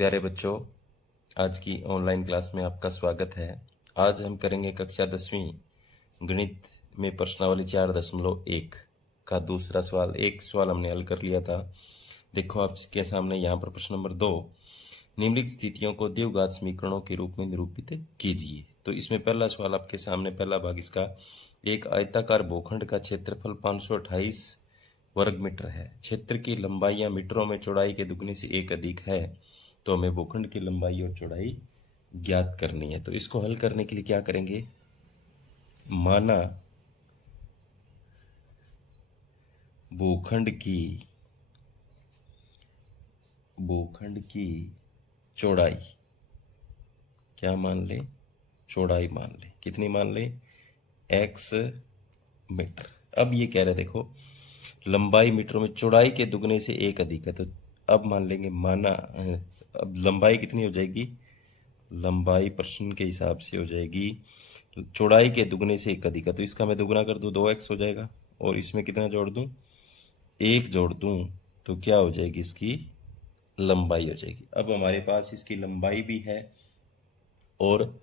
प्यारे बच्चों, आज की ऑनलाइन क्लास में आपका स्वागत है। आज हम करेंगे कक्षा 10वीं गणित में प्रश्नावली 4.1 का दूसरा सवाल। एक सवाल हमने हल कर लिया था। देखो आपके सामने यहाँ पर प्रश्न नंबर 2, निम्नलिखित स्थितियों को द्विघात समीकरणों के रूप में निरूपित कीजिए। तो इसमें पहला सवाल आपके सामने, पहला भाग इसका, एक आयताकार भूखंड का क्षेत्रफल 528 वर्ग मीटर है। क्षेत्र की लंबाई मीटरों में चौड़ाई के दुगने से एक अधिक है, तो हमें भूखंड की लंबाई और चौड़ाई ज्ञात करनी है। तो इसको हल करने के लिए क्या करेंगे, माना भूखंड की चौड़ाई क्या मान ले, चौड़ाई मान ले। कितनी मान ले, x मीटर। अब ये कह रहे देखो लंबाई मीटरों में चौड़ाई के दुगने से एक अधिक है, तो अब मान लेंगे माना अब लंबाई कितनी हो जाएगी, लंबाई प्रश्न के हिसाब से हो जाएगी चौड़ाई के दुगने से एक अधिक है, तो इसका मैं दुगना कर दूं 2x हो जाएगा, और इसमें कितना जोड़ दूं, 1 जोड़ दूं, तो क्या हो जाएगी, इसकी लंबाई हो जाएगी। अब हमारे पास इसकी लंबाई भी है और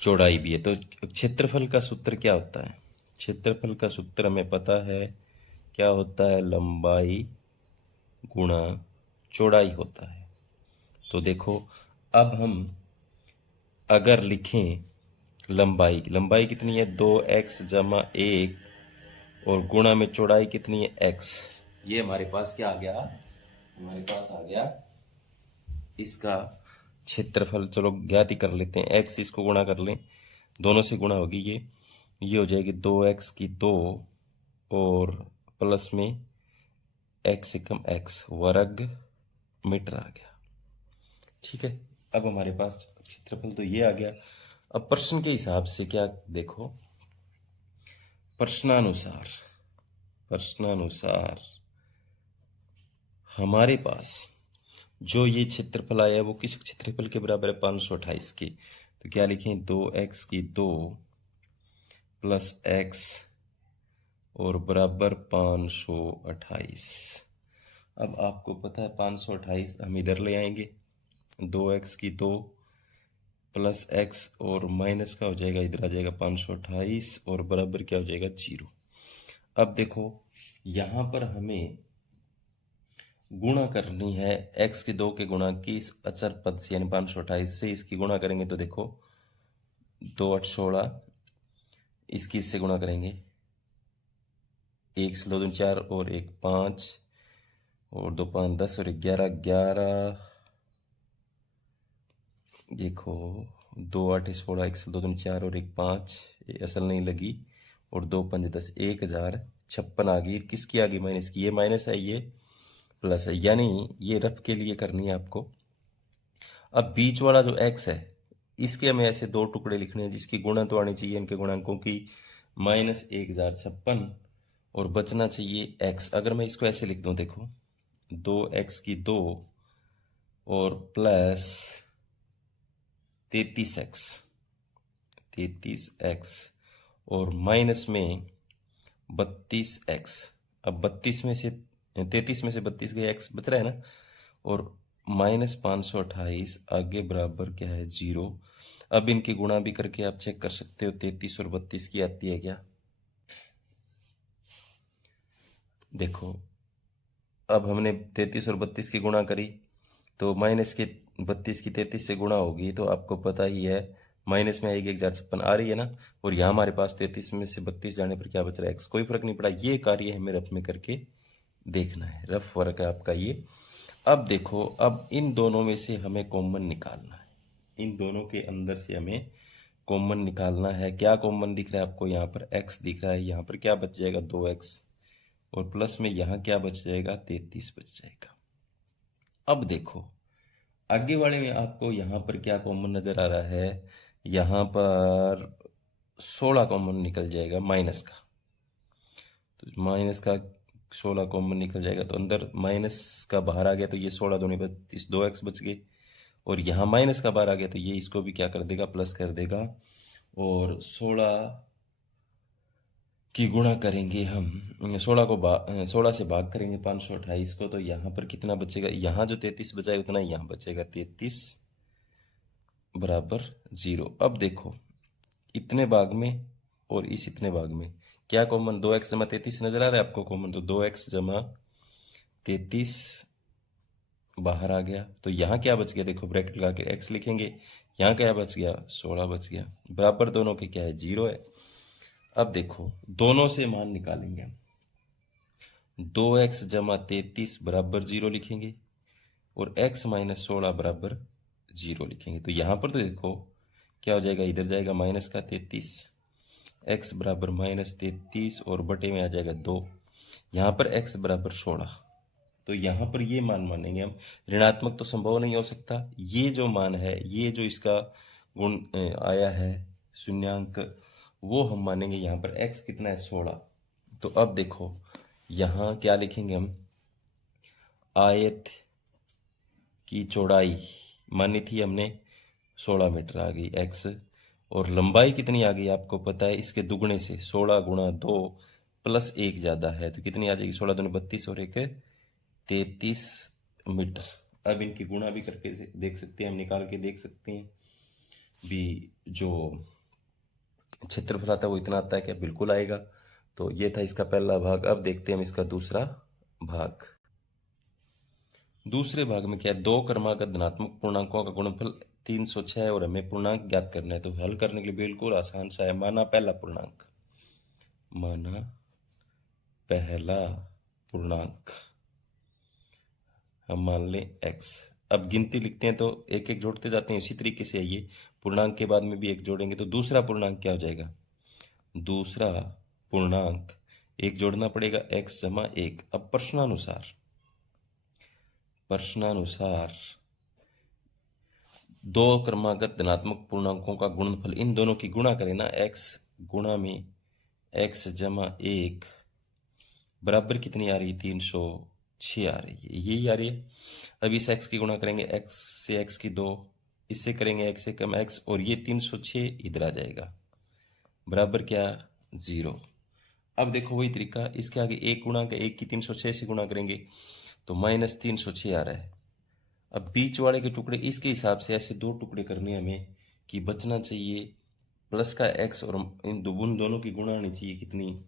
चौड़ाई भी है, तो क्षेत्रफल का सूत्र क्या होता है, क्षेत्रफल का सूत्र हमें पता है क्या होता है, लंबाई गुणा चौड़ाई होता है। तो देखो अब हम अगर लिखें लंबाई कितनी है 2x जमा 1 और गुणा में चौड़ाई कितनी है x, ये हमारे पास क्या आ गया, हमारे पास आ गया इसका क्षेत्रफल। चलो ज्ञात ही कर लेते हैं, x इसको गुणा कर लें, दोनों से गुणा होगी ये हो जाएगी 2x की 2 और प्लस में x से कम x वर्ग मीटर आ गया। ठीक है, अब हमारे पास क्षेत्रफल तो ये आ गया। अब प्रश्न के हिसाब से क्या देखो, प्रश्नानुसार हमारे पास जो ये क्षेत्रफल आया है वो किस क्षेत्रफल के बराबर है, 528 के। तो क्या लिखें, 2x की 2 प्लस x और बराबर 528। अब आपको पता है 528 हम इधर ले आएंगे, 2x की 2 प्लस x और माइनस का हो जाएगा, इधर आ जाएगा 528 और बराबर क्या हो जाएगा 0। अब देखो यहाँ पर हमें गुणा करनी है x की 2 के गुणा की इस अचर पद से, यानी 528 से इसकी गुणा करेंगे तो देखो 2 8 16, इसकी इससे गुणा करेंगे 1 से 2 दूनी 4 और 1 5 और 2 5 10 और 11 11, देखो 2 8 16, 1 से 2 दूनी 4 और 1 5, असल नहीं लगी, और 2 5 10, 1056 आ गई। किसकी आ गई, माइनस की, ये माइनस है ये प्लस है, यानी ये रफ के लिए करनी है आपको। अब बीच वाला जो x है इसके हमें ऐसे 2 टुकड़े लिखने हैं जिसकी गुणा तो आनी चाहिए इनके गुणांकों की, -1056 और बचना चाहिए x। अगर मैं इसको ऐसे लिख दूं, देखो 2x की 2 और प्लस 33x और माइनस में 32x। अब 32 में से 33 में से 32 गया, x बच रहा है ना, और -528 आगे बराबर क्या है 0। अब इनकी गुणा भी करके आप चेक कर सकते हो, 33 और 32 की आती है क्या, देखो अब हमने 33 और 32 की गुणा करी तो माइनस के 32 की 33 से गुणा होगी, तो आपको पता ही है माइनस में आएगी 1056 आ रही है ना, और यहाँ हमारे पास 33 में से 32 जाने पर क्या बच रहा है x, कोई फर्क नहीं पड़ा। ये कार्य हमें रफ में करके देखना है, रफ वर्क है आपका ये। अब देखो, अब इन दोनों में से हमें कॉमन निकालना है, इन दोनों के अंदर से हमें कॉमन निकालना है। क्या कॉमन दिख रहा है आपको, यहाँ पर x दिख रहा है, यहाँ पर क्या बच जाएगा 2x और प्लस में यहाँ क्या बच जाएगा 33 बच जाएगा। अब देखो आगे वाले में आपको यहाँ पर क्या कॉमन नजर आ रहा है, यहाँ पर 16 कॉमन निकल जाएगा माइनस का, तो माइनस का 16 कॉमन निकल जाएगा, तो अंदर माइनस का बाहर आ गया तो ये 16 दूनी 32, 2x बच गए, और यहाँ माइनस का बाहर आ गया तो ये इसको भी क्या कर देगा, प्लस कर देगा, और 16 की गुणा करेंगे हम 16 से भाग करेंगे 528 को, तो यहाँ पर कितना बचेगा, यहाँ जो 33 बचा है उतना यहाँ बचेगा, 33 बराबर 0। अब देखो इतने भाग में और इस इतने भाग में क्या कॉमन, 2x जमा 33 नजर आ रहा है आपको कॉमन, तो 2x जमा 33 बाहर आ गया। तो यहाँ क्या बच गया, देखो ब्रैकेट लगा के x लिखेंगे, यहाँ क्या बच गया, 16 बच गया, बराबर दोनों के क्या है, 0 है। अब देखो दोनों से मान निकालेंगे हम, 2x जमा 33 बराबर 0 लिखेंगे और x माइनस 16 बराबर 0 लिखेंगे। तो यहाँ पर तो देखो क्या हो जाएगा, इधर जाएगा माइनस का 33, x बराबर माइनस 33 और बटे में आ जाएगा 2, यहाँ पर x बराबर 16। तो यहाँ पर ये मान मानेंगे हम, ऋणात्मक तो संभव नहीं हो सकता, ये जो मान है, ये जो इसका गुण आया है शून्यांक, वो हम मानेंगे यहाँ पर x कितना है, 16। तो अब देखो यहाँ क्या लिखेंगे हम, आयत की चौड़ाई मानी थी हमने 16 मीटर आ गई x, और लंबाई कितनी आ गई आपको पता है, इसके दुगने से 16 गुणा 2 प्लस 1 ज़्यादा है तो कितनी आ जाएगी, 16 दूनी 32 और 1 33 मीटर। अब इनकी गुणा भी करके देख सकते हैं हम, निकाल के देख सकते हैं भी, जो क्षेत्रफल आता है वो इतना आता है क्या, बिल्कुल आएगा। तो ये था इसका पहला भाग। अब देखते हैं हम इसका दूसरा भाग। दूसरे भाग में क्या है, दो क्रमागत धनात्मक पूर्णांकों का गुणनफल 306 और हमें पूर्णांक ज्ञात करना है। तो हल करने के लिए बिल्कुल आसान सा है। माना पहला पूर्णांक, माना पहला पूर्णांक हम मान लें x। अब गिनती लिखते हैं तो एक एक जोड़ते जाते हैं, इसी तरीके से ये पूर्णांक के बाद में भी एक जोड़ेंगे तो दूसरा पूर्णांक क्या हो जाएगा, दूसरा पूर्णांक एक जोड़ना पड़ेगा, x जमा 1। अब प्रश्नानुसार दो क्रमागत धनात्मक पूर्णांकों का गुणनफल, इन दोनों की गुणा करें ना, x गुणा में x जमा 1 बराबर कितनी आ रही है, 306 आ रही है, यही आ रही है। अब इस x की गुणा करेंगे, x से x की 2, इससे करेंगे x से कम x, और ये 306 इधर आ जाएगा, बराबर क्या, 0। अब देखो वही तरीका, इसके आगे एक गुणा का 1 की 306 से गुणा करेंगे तो माइनस 306 आ रहा है। अब बीच वाले के टुकड़े इसके हिसाब से ऐसे दो टुकड़े करने हमें कि बचना चाहिए प्लस का x, और इन दोनों की गुणा होनी चाहिए कितनी,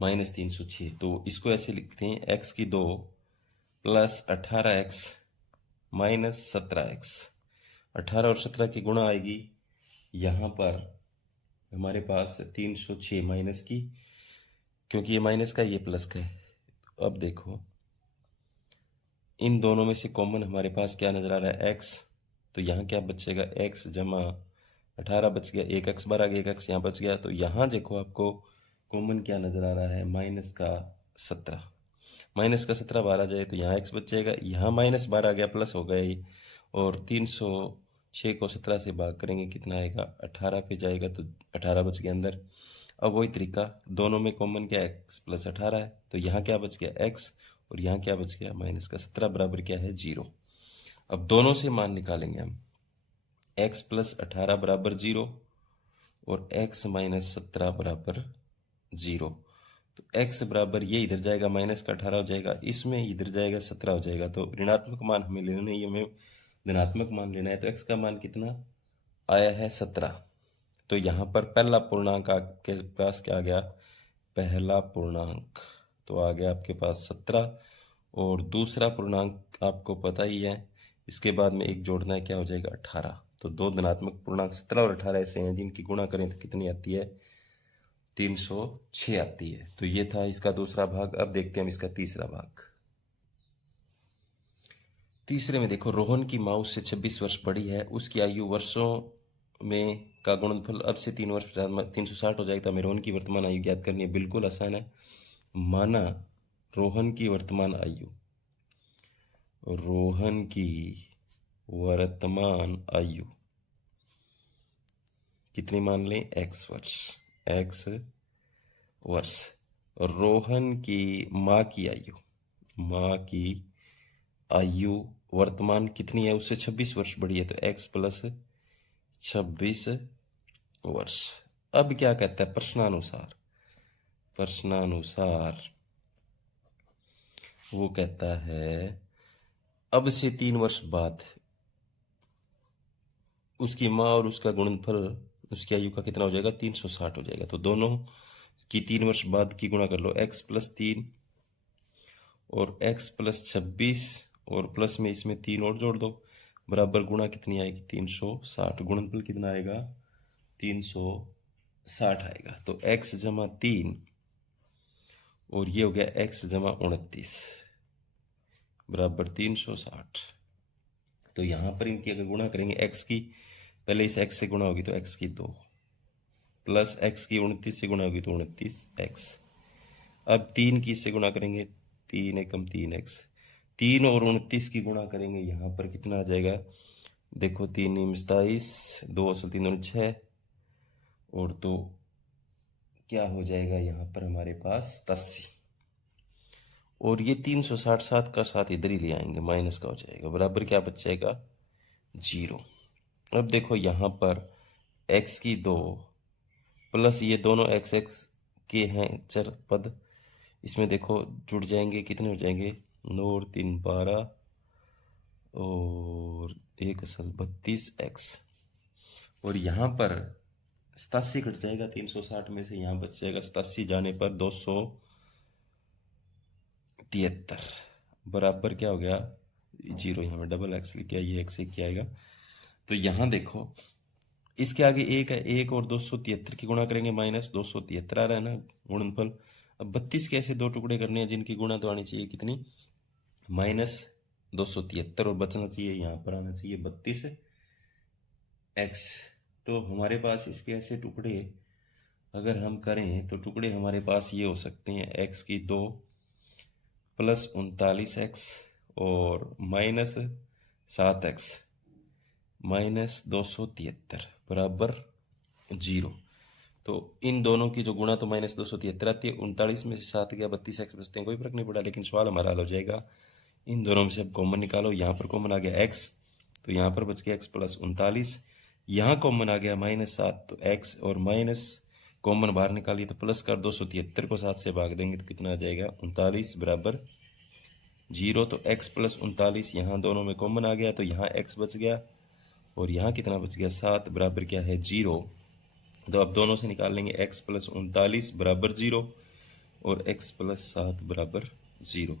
माइनस 306। तो इसको ऐसे लिखते हैं, x की 2 प्लस 18x माइनस 17x। 18 और 17 की गुणा आएगी, यहाँ पर हमारे पास 306 माइनस की, क्योंकि ये माइनस का ये प्लस का है। तो अब देखो इन दोनों में से कॉमन हमारे पास क्या नज़र आ रहा है, x। तो यहाँ क्या बचेगा, x जमा 18 बच गया, एक x बार आ गया, एक x यहाँ बच गया। तो यहाँ देखो आपको कॉमन क्या नज़र आ रहा है, माइनस का 17। माइनस का 17 बाहर आ जाए तो यहाँ x बच जाएगा, यहाँ माइनस बाहर आ गया, प्लस हो गया ये, और 306 को 17 से भाग करेंगे कितना आएगा, 18 पे जाएगा तो 18 बच गया अंदर। अब वही तरीका, दोनों में कॉमन क्या है, x प्लस 18 है, तो यहाँ क्या बच गया, x, और यहाँ क्या बच गया, माइनस का 17 बराबर क्या है, 0। अब दोनों से मान निकालेंगे हम, x प्लस 18 बराबर 0 और x माइनस 17 बराबर 0। तो x बराबर ये इधर जाएगा, माइनस का 18 हो जाएगा, इसमें इधर जाएगा 17 हो जाएगा। तो ऋणात्मक मान हमें लेना नहीं, हमें धनात्मक मान लेना है। तो x का मान कितना आया है, 17। तो यहाँ पर पहला पूर्णांक आपके पास क्या आ गया, पहला पूर्णांक तो आ गया आपके पास 17, और दूसरा पूर्णांक आपको पता ही है, इसके बाद में एक जोड़ना है, क्या हो जाएगा, 18। तो दो धनात्मक पूर्णांक 17 और 18 ऐसे हैं जिनकी गुणा करें तो कितनी आती है, 306 आती है। तो ये था इसका दूसरा भाग। अब देखते हैं हम इसका तीसरा भाग। तीसरे में देखो, रोहन की माँ उससे 26 वर्ष बड़ी है, उसकी आयु वर्षों में का गुणनफल अब से 3 वर्ष 360 हो जाएगा। तो हमें रोहन की वर्तमान आयु ज्ञात करनी है, बिल्कुल आसान है। माना रोहन की वर्तमान आयु, रोहन की वर्तमान आयु कितनी मान लें, x वर्ष, x वर्ष। रोहन की माँ की आयु, माँ की आयु वर्तमान कितनी है, उससे 26 वर्ष बड़ी है, तो x प्लस 26 वर्ष। अब क्या कहता है, प्रश्नानुसार प्रश्नानुसार वो कहता है अब से 3 वर्ष बाद उसकी माँ और उसका गुणनफल उसकी आयु का कितना हो जाएगा, 360 हो जाएगा। तो दोनों की 3 वर्ष बाद की गुणा कर लो, x+3 और x+26 और प्लस में इसमें 3 और जोड़ दो, बराबर गुणा कितनी आएगी, 360। गुणनफल कितना आएगा, 360 आएगा। तो x जमा 3 और ये हो गया x जमा 29 बराबर 360। तो यहाँ पर इनकी अगर गुणा करेंगे x की, पहले इस x से गुणा होगी तो x की 2 प्लस x की 29 से गुणा होगी तो 29x। अब 3 की इससे गुणा करेंगे, 3 एकम 3x। 3 और 29 की गुणा करेंगे, यहाँ पर कितना आ जाएगा, देखो 3 नीम 27, 2 असल 3 दूनी 6 और तो क्या हो जाएगा यहाँ पर हमारे पास 87। और ये 360 7 का 7 इधर ही ले आएंगे, माइनस का हो जाएगा, बराबर क्या बच जाएगा, 0। अब देखो यहाँ पर x की 2 प्लस ये दोनों x के हैं चर पद, इसमें देखो जुड़ जाएंगे, कितने हो जाएंगे, 9 और 3 12 और 1 असल 32x। और यहाँ पर 87 कट जाएगा 360 में से, यहाँ बच जाएगा 87 जाने पर 273 बराबर क्या हो गया, 0। यहाँ में डबल x लिख के ये x एक क्या आएगा। तो यहाँ देखो इसके आगे 1 है, 1 और 273 की गुणा करेंगे, माइनस 273 आ रहा है ना गुणनफल। अब 32 के ऐसे 2 टुकड़े करने हैं जिनकी गुणा तो आनी चाहिए कितनी, -273 और बचना चाहिए, यहाँ पर आना चाहिए 32x। तो हमारे पास इसके ऐसे टुकड़े अगर हम करें तो टुकड़े हमारे पास ये हो सकते हैं, x की 2 प्लस 39x और -7x -273 बराबर 0। तो इन दोनों की जो गुणा तो -273 आती है, 39 में से 7 गया, 32x बचते हैं, कोई फर्क नहीं पड़ा। लेकिन सवाल हमारा हल हो जाएगा, इन दोनों में से अब कॉमन निकालो। यहाँ पर कॉमन आ गया x, तो यहाँ पर बच गया x प्लस 39। यहाँ कॉमन आ गया -7, तो x और माइनस कॉमन बाहर निकालिए तो प्लस कर, 273 को 7 से भाग देंगे तो कितना आ जाएगा, 39 बराबर 0। तो x प्लस 39 यहाँ दोनों में कॉमन आ गया, तो यहाँ x बच गया और यहाँ कितना बच गया, 7 बराबर क्या है, 0। तो अब दोनों से निकाल लेंगे, x प्लस 39 बराबर 0 और x प्लस 7 बराबर 0।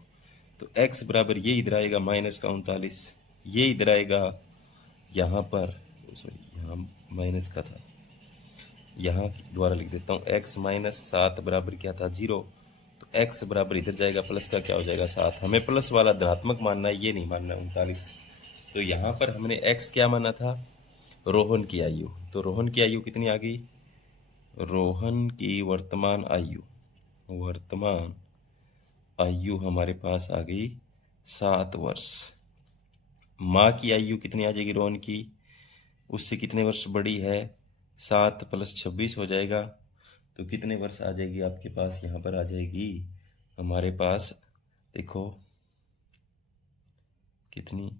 तो x बराबर ये इधर आएगा माइनस का 39, ये इधर आएगा, यहाँ पर सॉरी यहाँ माइनस का था, यहाँ दोबारा लिख देता हूँ, x माइनस 7 बराबर क्या था, 0। तो x बराबर इधर जाएगा, प्लस का क्या हो जाएगा, 7। हमें प्लस वाला धनात्मक मानना है, ये नहीं मानना 39। तो यहाँ पर हमने x क्या माना था, रोहन की आयु। तो रोहन की आयु कितनी आ गई, रोहन की वर्तमान आयु हमारे पास आ गई 7 वर्ष। माँ की आयु कितनी आ जाएगी रोहन की, उससे कितने वर्ष बड़ी है, 7 + 26 हो जाएगा। तो कितने वर्ष आ जाएगी आपके पास, यहाँ पर आ जाएगी हमारे पास, देखो कितनी,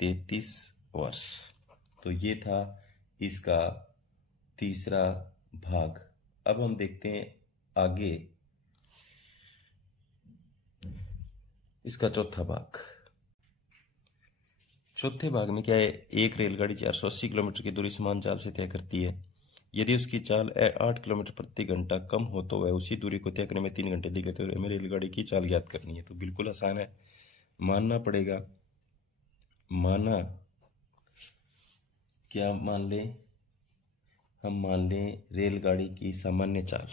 33 वर्ष। तो ये था इसका तीसरा भाग। अब हम देखते हैं आगे इसका चौथा भाग। चौथे भाग में क्या है, एक रेलगाड़ी 480 किलोमीटर की दूरी समान चाल से तय करती है। यदि उसकी चाल 8 किलोमीटर प्रति घंटा कम हो तो वह उसी दूरी को तय करने में 3 घंटे लगते हैं। हमें रेलगाड़ी की चाल ज्ञात करनी है। तो बिल्कुल आसान है, मानना पड़ेगा। माना क्या मान लें, हम मान लें रेलगाड़ी की सामान्य चाल,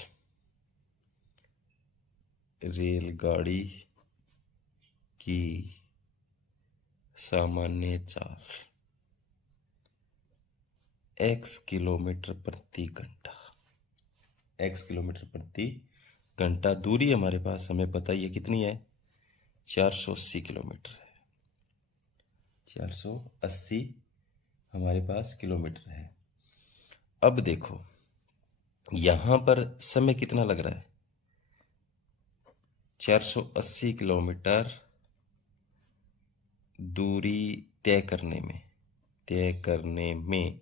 रेलगाड़ी की सामान्य चाल x किलोमीटर प्रति घंटा, x किलोमीटर प्रति घंटा। दूरी हमारे पास हमें पता ही है कितनी है, 480 किलोमीटर है, 480 हमारे पास किलोमीटर है। अब देखो यहाँ पर समय कितना लग रहा है, 480 किलोमीटर दूरी तय करने में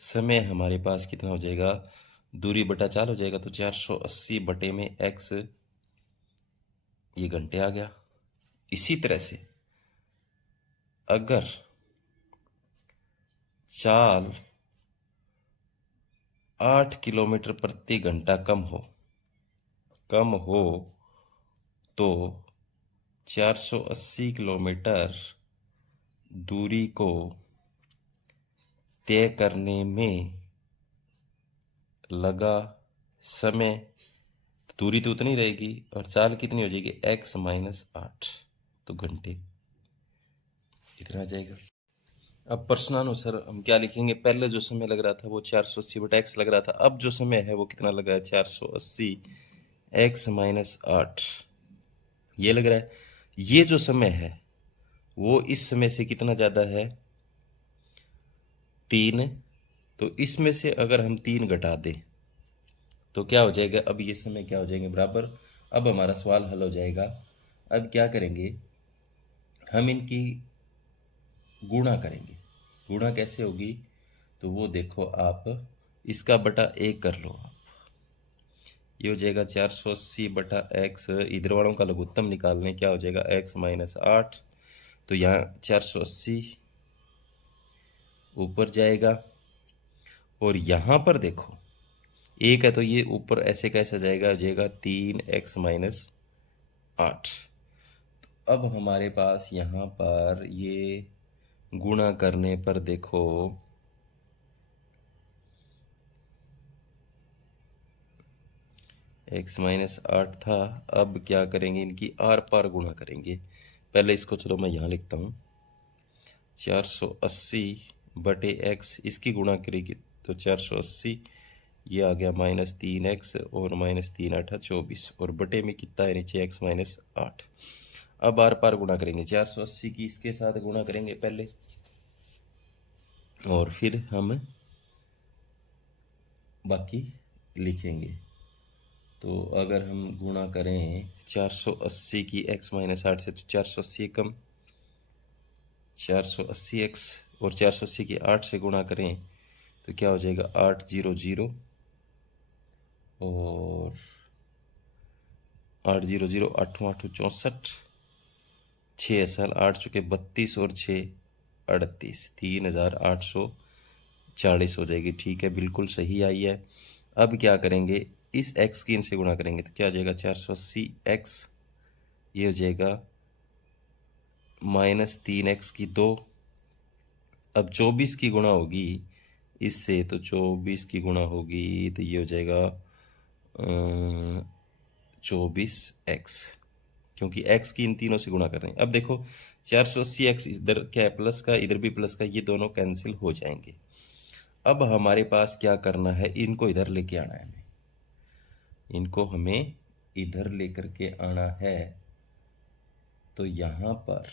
समय हमारे पास कितना हो जाएगा, दूरी बटा चाल हो जाएगा, तो 480 बटे में x, ये घंटे आ गया। इसी तरह से अगर चाल 8 किलोमीटर प्रति घंटा कम हो तो 480 किलोमीटर दूरी को तय करने में लगा समय, दूरी तो उतनी रहेगी और चाल कितनी हो जाएगी, x माइनस 8, तो घंटे इतना आ जाएगा। अब प्रश्नानुसार हम क्या लिखेंगे, पहले जो समय लग रहा था वो 480 बटा x लग रहा था, अब जो समय है वो कितना लग रहा है, 480 x माइनस 8 ये लग रहा है। ये जो समय है वो इस समय से कितना ज़्यादा है, 3, तो इसमें से अगर हम 3 घटा दें तो क्या हो जाएगा, अब ये समय क्या हो जाएंगे बराबर। अब हमारा सवाल हल हो जाएगा। अब क्या करेंगे, हम इनकी गुणा करेंगे। गुणा कैसे होगी, तो वो देखो आप, इसका बटा 1 कर लो आप, ये हो जाएगा 480 बटा x, इधर वालों का लघुत्तम निकाल लें, क्या हो जाएगा x माइनस 8, तो यहाँ 480 ऊपर जाएगा और यहाँ पर देखो 1 है तो ये ऊपर ऐसे कैसे जाएगा, हो जाएगा 3x माइनस 8। तो अब हमारे पास यहाँ पर ये गुणा करने पर देखो x माइनस 8 था, अब क्या करेंगे, इनकी आर पार गुणा करेंगे। पहले इसको चलो मैं यहाँ लिखता हूँ, 480 बटे x, इसकी गुणा करेगी तो 480, ये आ गया माइनस 3x और माइनस 3 8 24, और बटे में कितना है नीचे x माइनस 8। अब आर पार गुणा करेंगे, 480 की इसके साथ गुणा करेंगे पहले और फिर हम बाकी लिखेंगे। तो अगर हम गुणा करें 480 की x माइनस 8 से, तो 480 कम 480x और 480 की 8 से गुणा करें तो क्या हो जाएगा, 8 0 0 और 8 0 0 8 8 64, 6 साल 8 चुके 32 और 6 38, 3840 हो जाएगी। ठीक है, बिल्कुल सही आई है। अब क्या करेंगे, इस x की इनसे गुणा करेंगे तो क्या हो जाएगा, 480x, ये हो जाएगा माइनस 3x की 2। अब 24 की गुणा होगी इससे, तो 24 की गुणा होगी तो ये हो जाएगा 24x, क्योंकि x की इन तीनों से गुणा कर रहे हैं। अब देखो 480x इधर क्या है प्लस का, इधर भी प्लस का, ये दोनों कैंसिल हो जाएंगे। अब हमारे पास क्या करना है, इनको इधर लेके आना है, हमें इनको हमें इधर लेकर के आना है। तो यहाँ पर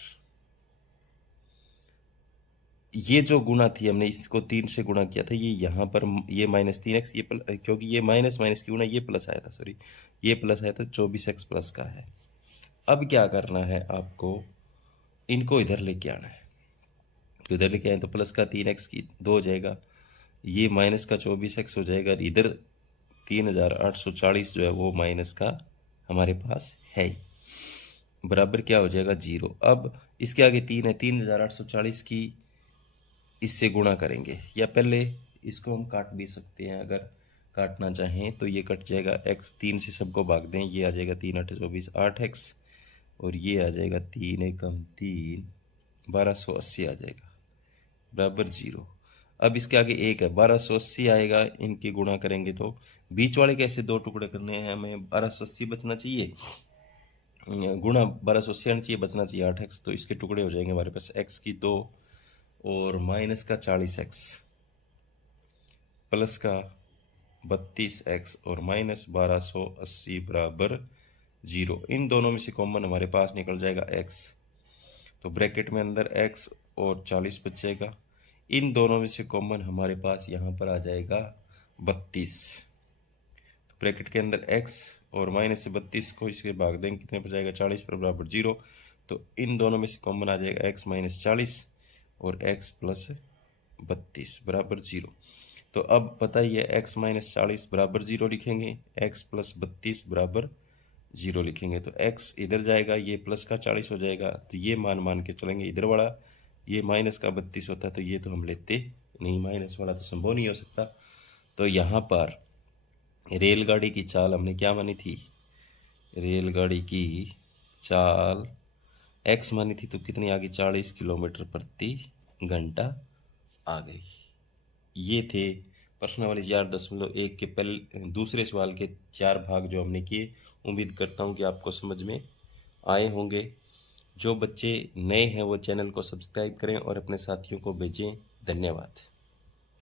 ये जो गुणा थी, हमने इसको 3 से गुणा किया था, ये यहाँ पर ये माइनस 3x, ये क्योंकि ये माइनस माइनस की गुणा ये प्लस आया था, सॉरी ये प्लस आया था, 24x प्लस का है। अब क्या करना है आपको, इनको इधर लेके आना है। तो इधर लेके आए तो प्लस का 3x की 2 हो जाएगा, ये माइनस का 24x हो जाएगा, इधर 3840 जो है वो माइनस का हमारे पास है ही, बराबर क्या हो जाएगा 0। अब इसके आगे 3 है, 3840 की इससे गुणा करेंगे, या पहले इसको हम काट भी सकते हैं, अगर काटना चाहें तो ये कट जाएगा, x 3 से सबको भाग दें, ये आ जाएगा 3 8 24 8x, और ये आ जाएगा 3 एकम 3 1280 आ जाएगा, बराबर 0। अब इसके आगे 1 है, 1280 आएगा, इनकी गुणा करेंगे तो बीच वाले कैसे 2 टुकड़े करने हैं, हमें 1280 बचना चाहिए, गुणा 1280 आना चाहिए, बचना चाहिए 8x, तो इसके टुकड़े हो जाएंगे हमारे पास x की 2 और माइनस का 40x प्लस का 32x और माइनस 1280 बराबर 0। इन दोनों में से कॉमन हमारे पास निकल जाएगा x, तो ब्रैकेट में अंदर x और 40 बचेगा। इन दोनों में से कॉमन हमारे पास यहाँ पर आ जाएगा 32, तो ब्रैकेट के अंदर x और माइनस से 32 को इसके भाग देंगे, कितने पर जाएगा 40 पर बराबर 0। तो इन दोनों में से कॉमन आ जाएगा x माइनस 40 और x प्लस 32 बराबर 0। तो अब पता ही है x माइनस 40 बराबर 0 लिखेंगे, x प्लस 32 बराबर 0 लिखेंगे। तो x इधर जाएगा, ये प्लस का 40 हो जाएगा, तो ये मान मान के चलेंगे इधर वाला। ये माइनस का 32 होता तो ये तो हम लेते नहीं, माइनस वाला तो संभव नहीं हो सकता। तो यहाँ पर रेलगाड़ी की चाल हमने क्या मानी थी, रेलगाड़ी की चाल x मानी थी, तो कितनी आ गई, 40 किलोमीटर प्रति घंटा आ गई। ये थे प्रश्न वाली 4.1 के पहले दूसरे सवाल के 4 भाग जो हमने किए। उम्मीद करता हूँ कि आपको समझ में आए होंगे। जो बच्चे नए हैं वो चैनल को सब्सक्राइब करें और अपने साथियों को भेजें। धन्यवाद।